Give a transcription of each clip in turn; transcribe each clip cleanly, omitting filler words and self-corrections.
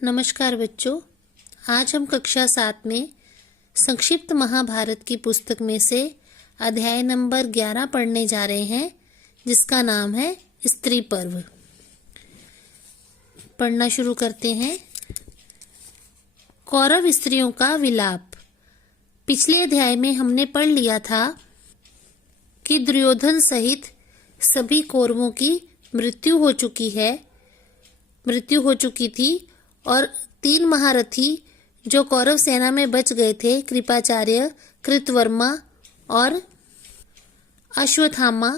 नमस्कार बच्चों। आज हम कक्षा 7 में संक्षिप्त महाभारत की पुस्तक में से अध्याय नंबर 11 पढ़ने जा रहे हैं, जिसका नाम है स्त्री पर्व। पढ़ना शुरू करते हैं। कौरव स्त्रियों का विलाप। पिछले अध्याय में हमने पढ़ लिया था कि दुर्योधन सहित सभी कौरवों की मृत्यु हो चुकी थी और 3 महारथी जो कौरव सेना में बच गए थे, कृपाचार्य, कृतवर्मा और अश्वत्थामा,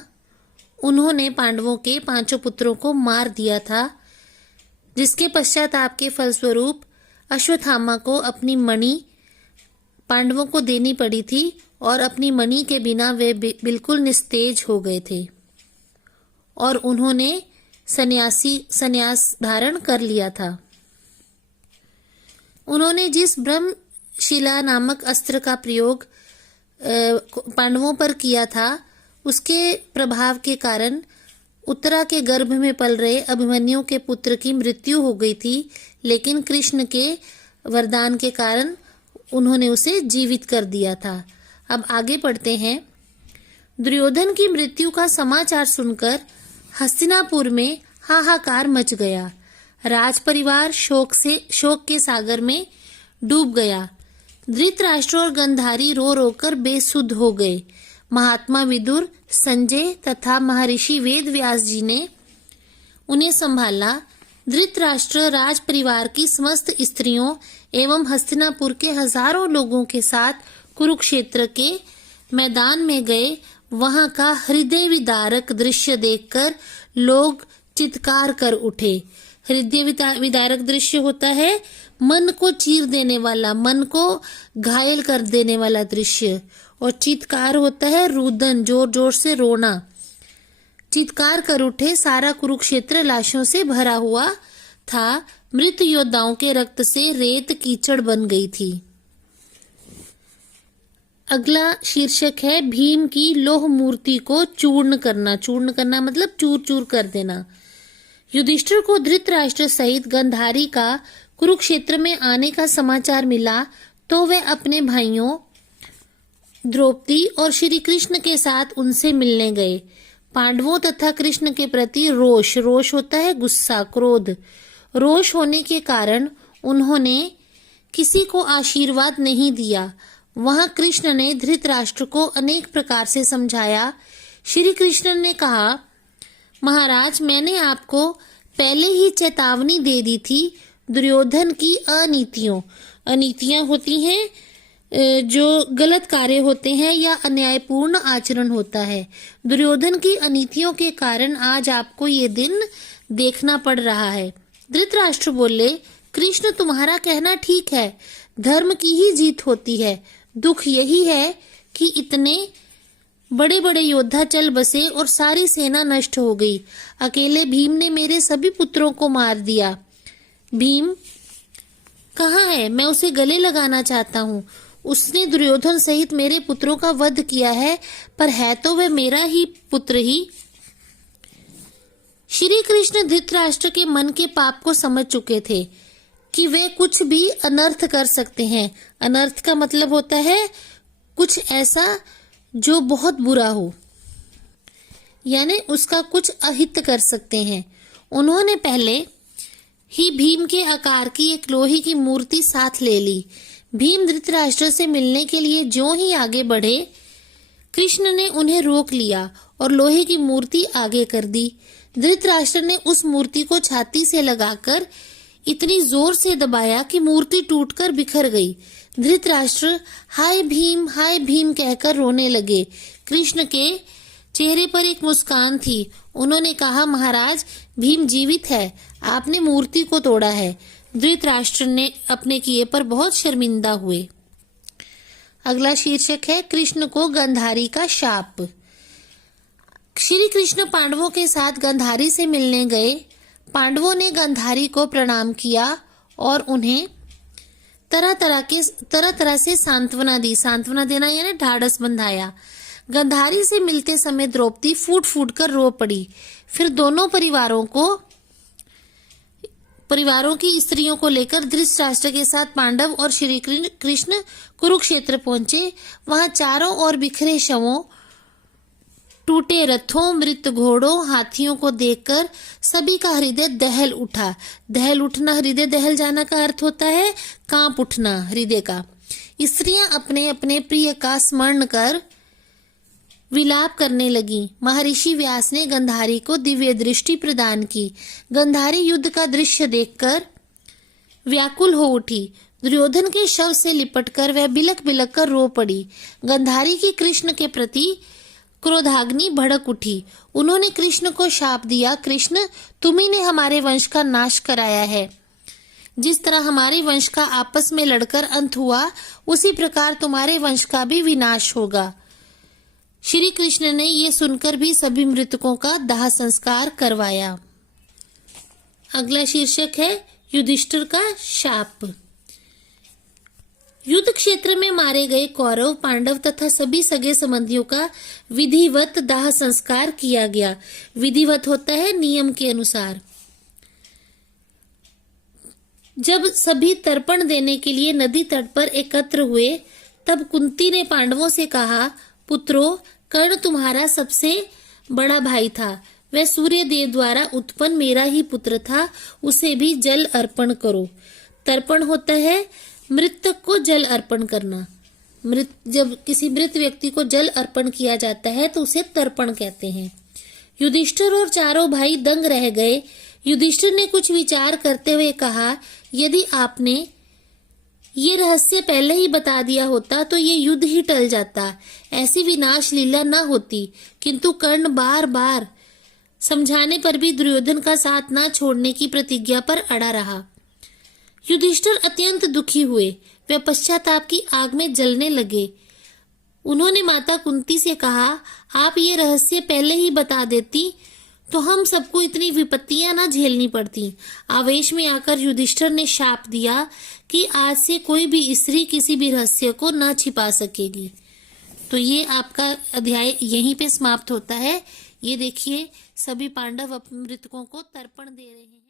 उन्होंने पांडवों के 5 पुत्रों को मार दिया था, जिसके पश्चाताप के फलस्वरूप अश्वत्थामा को अपनी मणि पांडवों को देनी पड़ी थी और अपनी मणि के बिना वे बिल्कुल निस्तेज हो गए थे और उन्होंने संन्यास धारण कर लिया था। उन्होंने जिस ब्रह्मशिला नामक अस्त्र का प्रयोग पांडवों पर किया था, उसके प्रभाव के कारण उत्तरा के गर्भ में पल रहे अभिमन्यु के पुत्र की मृत्यु हो गई थी, लेकिन कृष्ण के वरदान के कारण उन्होंने उसे जीवित कर दिया था। अब आगे पढ़ते हैं। दुर्योधन की मृत्यु का समाचार सुनकर हस्तिनापुर में हाहाकार मच गया। राज परिवार शोक के सागर में डूब गया। धृतराष्ट्र और गंधारी रो रोकर बेसुध हो गए। महात्मा विदुर, संजय तथा महर्षि वेद व्यास जी ने उन्हें संभाला। धृतराष्ट्र राज परिवार की समस्त स्त्रियों एवं हस्तिनापुर के हजारों लोगों के साथ कुरुक्षेत्र के मैदान में गए। वहां का हृदय विदारक दृश्य देखकर लोग चित्कार कर उठे। हृदय विदारक दृश्य होता है मन को चीर देने वाला, मन को घायल कर देने वाला दृश्य, और चित्कार होता है रुदन, जोर जोर से रोना। चित्कार कर उठे। सारा कुरुक्षेत्र लाशों से भरा हुआ था। मृत योद्धाओं के रक्त से रेत कीचड़ बन गई थी। अगला शीर्षक है भीम की लोह मूर्ति को चूर्ण करना। चूर्ण करना मतलब चूर चूर कर देना। युधिष्ठिर को धृतराष्ट्र सहित गंधारी का कुरुक्षेत्र में आने का समाचार मिला तो वे अपने भाइयों द्रौपदी और श्री कृष्ण के साथ उनसे मिलने गए। पांडवों तथा कृष्ण के प्रति रोष होता है गुस्सा, क्रोध। रोष होने के कारण उन्होंने किसी को आशीर्वाद नहीं दिया। वहां कृष्ण ने धृतराष्ट्र को अनेक प्रकार से समझाया। श्री कृष्ण ने कहा, महाराज, मैंने आपको पहले ही चेतावनी दे दी थी। दुर्योधन की अनीतियां होती हैं जो गलत कार्य होते हैं या अन्यायपूर्ण आचरण होता है। दुर्योधन की अनीतियों के कारण आज आपको ये दिन देखना पड़ रहा है। धृतराष्ट्र बोले, कृष्ण, तुम्हारा कहना ठीक है, धर्म की ही जीत होती है। दुख यही है कि इतने बड़े बड़े योद्धा चल बसे और सारी सेना नष्ट हो गई। अकेले भीम ने मेरे सभी पुत्रों को मार दिया। भीम कहाँ है? मैं उसे गले लगाना चाहता हूँ। उसने दुर्योधन सहित मेरे पुत्रों का वध किया है, पर है तो वह मेरा ही पुत्र ही। श्री कृष्ण धृतराष्ट्र के मन के पाप को समझ चुके थे कि वे कुछ भी अनर्थ कर सकते हैं। अनर्थ का मतलब होता है कुछ ऐसा जो बहुत बुरा हो, यानी उसका कुछ अहित कर सकते हैं। उन्होंने पहले ही भीम के आकार की एक लोहे की मूर्ति साथ ले ली। भीम धृतराष्ट्र से मिलने के लिए ज्यों ही आगे बढ़े, कृष्ण ने उन्हें रोक लिया और लोहे की मूर्ति आगे कर दी। धृतराष्ट्र ने उस मूर्ति को छाती से लगाकर इतनी जोर से दबाया कि मूर्ति टूटकर बिखर गई। धृतराष्ट्र हाय भीम कहकर रोने लगे। कृष्ण के चेहरे पर एक मुस्कान थी। उन्होंने कहा, महाराज, भीम जीवित है, आपने मूर्ति को तोड़ा है। धृतराष्ट्र ने अपने किए पर बहुत शर्मिंदा हुए। अगला शीर्षक है कृष्ण को गंधारी का शाप। श्री कृष्ण पांडवों के साथ गंधारी से मिलने गए। पांडवों ने गंधारी को प्रणाम किया और उन्हें तरह तरह से सांत्वना दी। सांत्वना देना यानी ढाढ़स बंधाया। गंधारी से मिलते समय द्रौपदी फूट फूट कर रो पड़ी। फिर दोनों परिवारों को परिवारों की स्त्रियों को लेकर धृतराष्ट्र के साथ पांडव और श्री कृष्ण कुरुक्षेत्र पहुंचे। वहां चारों ओर बिखरे शवों, टूटे रथों, मृत घोड़ों, हाथियों को देखकर सभी का हृदय दहल उठा। दहल उठना, हृदय दहल जाना का अर्थ होता है कांप उठना हृदय का। स्त्रियां अपने अपने प्रिय का स्मरण कर विलाप करने लगी। महर्षि व्यास ने गंधारी को दिव्य दृष्टि प्रदान की। गंधारी युद्ध का दृश्य देखकर व्याकुल हो उठी। दुर्योधन के शव से लिपटकर वह बिलक बिलक कर रो पड़ी। गंधारी की कृष्ण के प्रति क्रोधाग्नि भड़क उठी। उन्होंने कृष्ण को शाप दिया, कृष्ण तुम्ही ने हमारे वंश का नाश कराया है। जिस तरह हमारे वंश का आपस में लड़कर अंत हुआ, उसी प्रकार तुम्हारे वंश का भी विनाश होगा। श्री कृष्ण ने ये सुनकर भी सभी मृतकों का दाह संस्कार करवाया। अगला शीर्षक है युधिष्ठिर का शाप। युद्ध क्षेत्र में मारे गए कौरव, पांडव तथा सभी सगे संबंधियों का विधिवत दाह संस्कार किया गया। विधिवत होता है नियम के अनुसार। जब सभी तर्पण देने के लिए नदी तट पर एकत्र हुए, तब कुंती ने पांडवों से कहा, पुत्रों, कर्ण तुम्हारा सबसे बड़ा भाई था। वह सूर्य देव द्वारा उत्पन्न मेरा ही पुत्र था। उसे भी जल अर्पण करो। तर्पण होता है मृतक को जल अर्पण करना। जब किसी मृत व्यक्ति को जल अर्पण किया जाता है तो उसे तर्पण कहते हैं। युधिष्ठिर और चारों भाई दंग रह गए। युधिष्ठिर ने कुछ विचार करते हुए कहा, यदि आपने ये रहस्य पहले ही बता दिया होता तो ये युद्ध ही टल जाता, ऐसी विनाश लीला न होती। किंतु कर्ण बार बार समझाने पर भी दुर्योधन का साथ न छोड़ने की प्रतिज्ञा पर अड़ा रहा। युधिष्ठिर अत्यंत दुखी हुए। वे पश्चाताप की आग में जलने लगे। उन्होंने माता कुंती से कहा, आप ये रहस्य पहले ही बता देती तो हम सबको इतनी विपत्तियां न झेलनी पड़ती। आवेश में आकर युधिष्ठिर ने शाप दिया कि आज से कोई भी स्त्री किसी भी रहस्य को न छिपा सकेगी। तो ये आपका अध्याय यहीं पे समाप्त होता है। ये देखिए, सभी पांडव अपने मृतकों को तर्पण दे रहे हैं।